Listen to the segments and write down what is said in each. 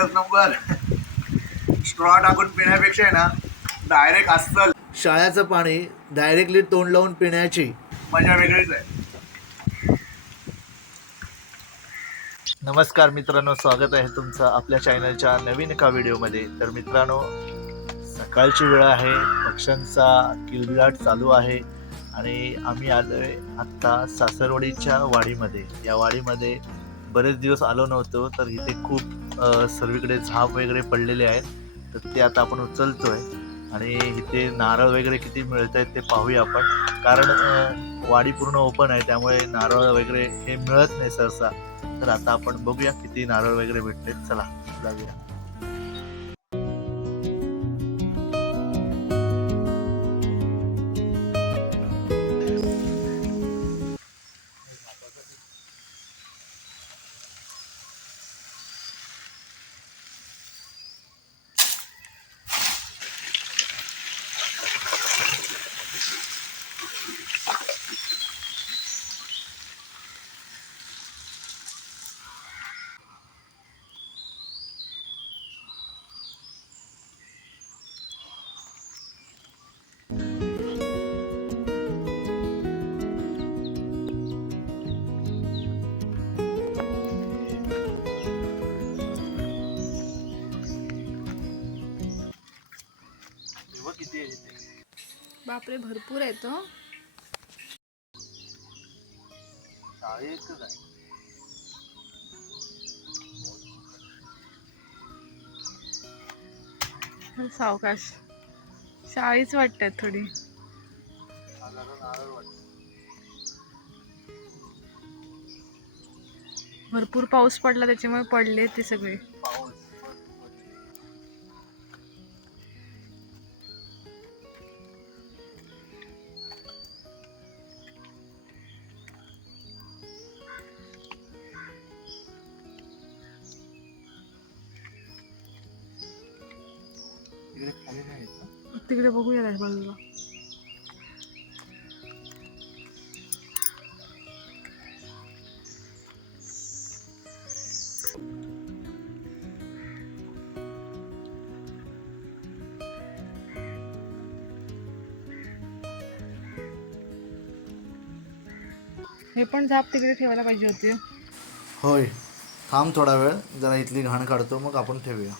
एकच number. Straw टाकून पिण्यापेक्षा आहे ना डायरेक्ट अस्सल शाळेचं पाणी डायरेक्टली तोंड लावून पिण्याची मजा वेगळीच आहे. नमस्कार मित्रांनो, स्वागत आहे तुमचं आपल्या चॅनलच्या नवीन एका व्हिडिओमध्ये. तर मित्रांनो, सकाळची वेळ आहे, पक्ष्यांचा किलबिलाट चालू आहे आणि आम्ही आलो आहे आत्ता सासरवाडीच्या वाडीमध्ये. या वाडीमध्ये बरेच दिवस आलो नव्हतो, तर इथे खूप सर्वीकडे झाप वगैरे पडलेले आहेत. तर ते आता आपण उचलतो आहे आणि इथे नारळ वगैरे किती मिळत आहेत ते पाहूया आपण. कारण वाडी पूर्ण ओपन आहे, त्यामुळे नारळ वगैरे हे मिळत नाही सहसा. तर आता आपण बघूया किती नारळ वगैरे भेटते. चला जाऊया. बापरे, भरपूर आहे तो. सावकाश शाळीच वाटतात थोडी. भरपूर पाऊस पडला त्याच्यामुळे पडले ते सगळे. तिकडे बघूया त्या बाजूला. हे पण झाप तिकडे ठेवायला पाहिजे होते. होय, थांब थोडा वेळ, जरा इथली घाण काढतो, मग आपण ठेवूया.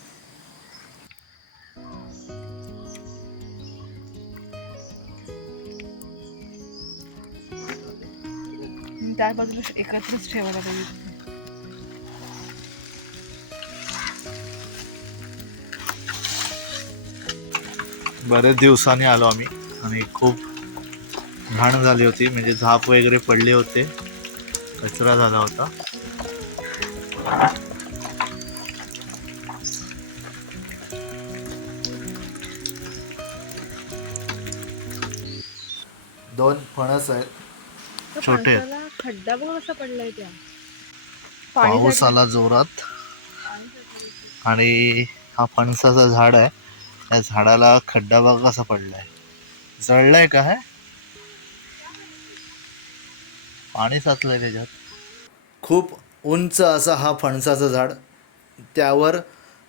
त्या बाजूला एकत्रच ठेवायला पाहिजे. बरेच दिवसांनी आलो आम्ही आणि खूप घाण झाली होती, म्हणजे झाप वगैरे पडले होते, कचरा झाला होता. दोन फणस आहेत छोटे. खड्डा बघ कसा पडलाय त्या. पाऊस आला जोरात आणि हा फणसाचं झाड आहे, त्या झाडाला खड्डा बघा कसा पडलाय. जळलाय का? है पाणी साचलंय त्याच्यात. खूप उंच असा हा फणसाचं झाड, त्यावर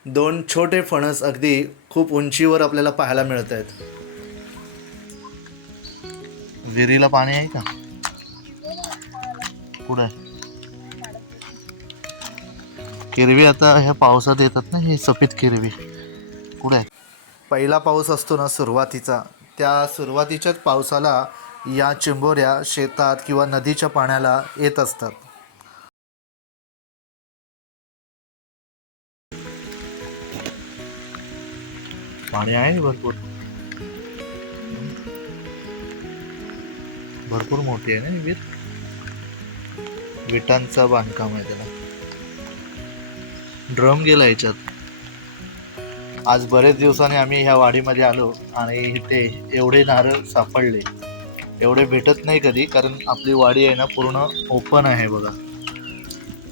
दोन छोटे फणस अगदी खूप उंचीवर आपल्याला पाहायला मिळत आहेत. विहिरीला पाणी आहे का? पुढे किरवी आता ह्या पावसात येतात ना, ही सफेद किरवी. कुठे पहिला पाऊस असतो ना सुरुवातीचा, त्या सुरुवातीच्याच पावसाला या चिंबोऱ्या शेतात किंवा नदीच्या पाण्याला येत असतात. पाणी आहे भरपूर, भरपूर मोठी आहे ना विहीर. विटांचा बांधकाम आहे त्याला. ड्रम गेला याच्यात. आज बरेच दिवसांनी आम्ही ह्या वाडीमध्ये आलो आणि इथे एवढे नारळ सापडले. एवढे भेटत नाही कधी, कारण आपली वाडी आहे ना पूर्ण ओपन आहे बघा.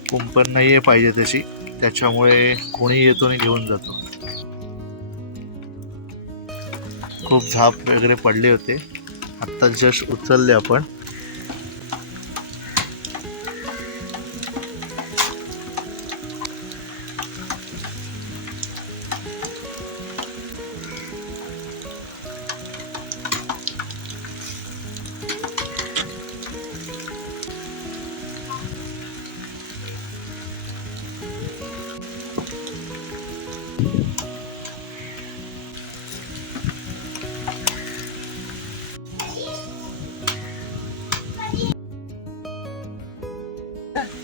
कुंपण नाही आहे पाहिजे तशी, त्याच्यामुळे कोणी येतो आणि घेऊन जातो. खूप झाप वगैरे पडले होते, आत्ता जस्ट उचलले आपण.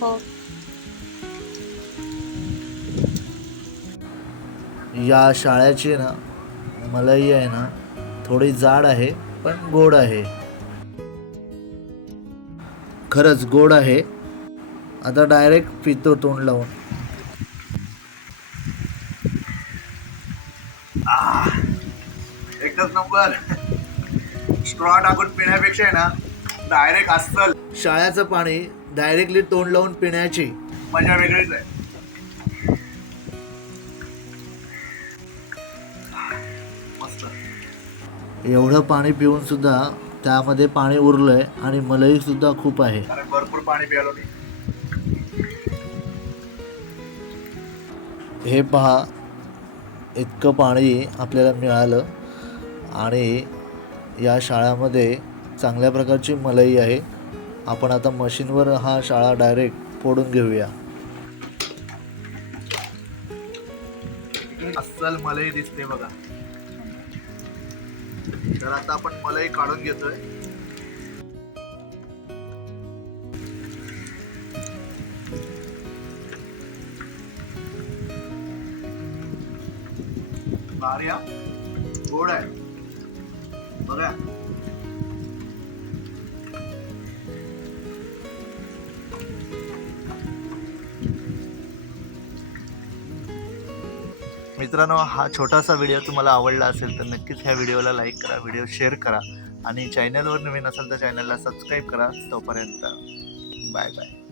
हो. या शाळ्याची ना मलाई आहे ना थोडी जाड आहे पण गोड आहे. खरंच गोड आहे. आता डायरेक्ट पितो तोंड लावून. एकच नंबर. स्ट्रॉ टाकून पिण्यापेक्षा आहे ना डायरेक्ट अस्सल शाळ्याचं पाणी डायरेक्टली तोंड लावून पिण्याची मजा वेगळीच आहे. मस्त. एवढं पाणी पिऊन सुद्धा त्यामध्ये पाणी उरलंय आणि मलाई सुद्धा खूप आहे. कारण भरपूर पाणी प्यालो नाही. हे पहा, इतकं पाणी आपल्याला मिळालं आणि या शाळामध्ये चांगल्या प्रकारची मलाई आहे. आपण आता मशीनवर हा शाळा डायरेक्ट फोडून घेऊया. अस्सल मलाई दिसते बघा. तर आता आपण मलाई काढून घेतोय. भारी हा, गोड आहे बघा. मित्रांनो, हा छोटासा व्हिडिओ तुम्हाला आवडला असेल तर नक्कीच ह्या व्हिडिओला लाईक करा, व्हिडिओ शेअर करा आणि चॅनलवर नवीन असेल तर चॅनलला सबस्क्राईब करा. तोपर्यंत बाय बाय.